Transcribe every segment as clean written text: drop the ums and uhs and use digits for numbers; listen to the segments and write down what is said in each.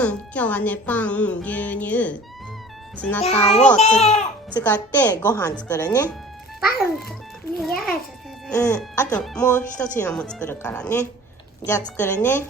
今日はね、パン、牛乳、ツナ缶を使ってご飯作るね。パン、あともう一品も作るからね。じゃあ作るね。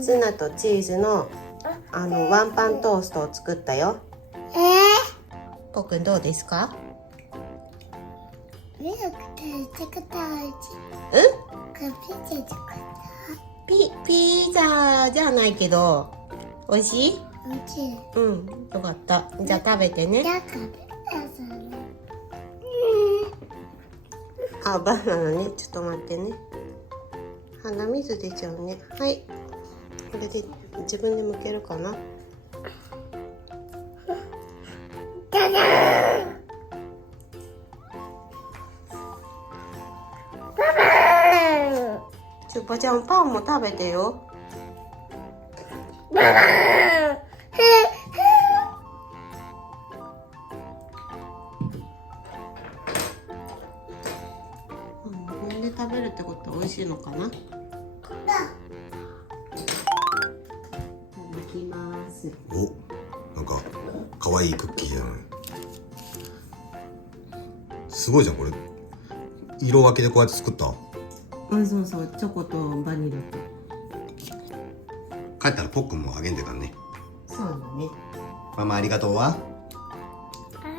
ツナとチーズのワンパントーストを作ったよ。ぽくんどうですか？ミルクとチョコタ味。ピザじゃないけど美味しい？美味しい。よかった。じゃあ食べてね。じゃあ食べたさね。あ、バナナね。ちょっと待ってね。鼻水出ちゃうね。はい。これで自分で剥けるかな。チュッパちゃん、パンも食べてよ。自分で食べるってことは美味しいのかな。いただきます。お、なんか可愛いクッキーじゃない。すごいじゃんこれ。色分けでこうやって作った。うん、そうそう、チョコとバニラと。帰ったらポックンもあげんでかんね。そうだね。ママありがとうは。あ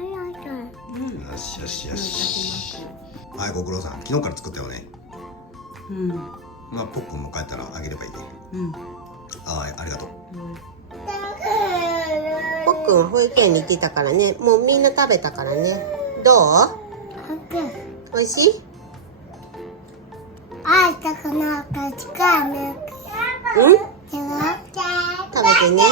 りがとう。よしよしよし。はい、ご苦労さん。昨日から作ったよね。うん。まあポックンも帰ったらあげればいいね。うん。はい、ありがとう。ポックンは保育園に来たからね、もうみんな食べたからね。どう？美味しい？あいたかな、かちかめ。うん？食食べてね。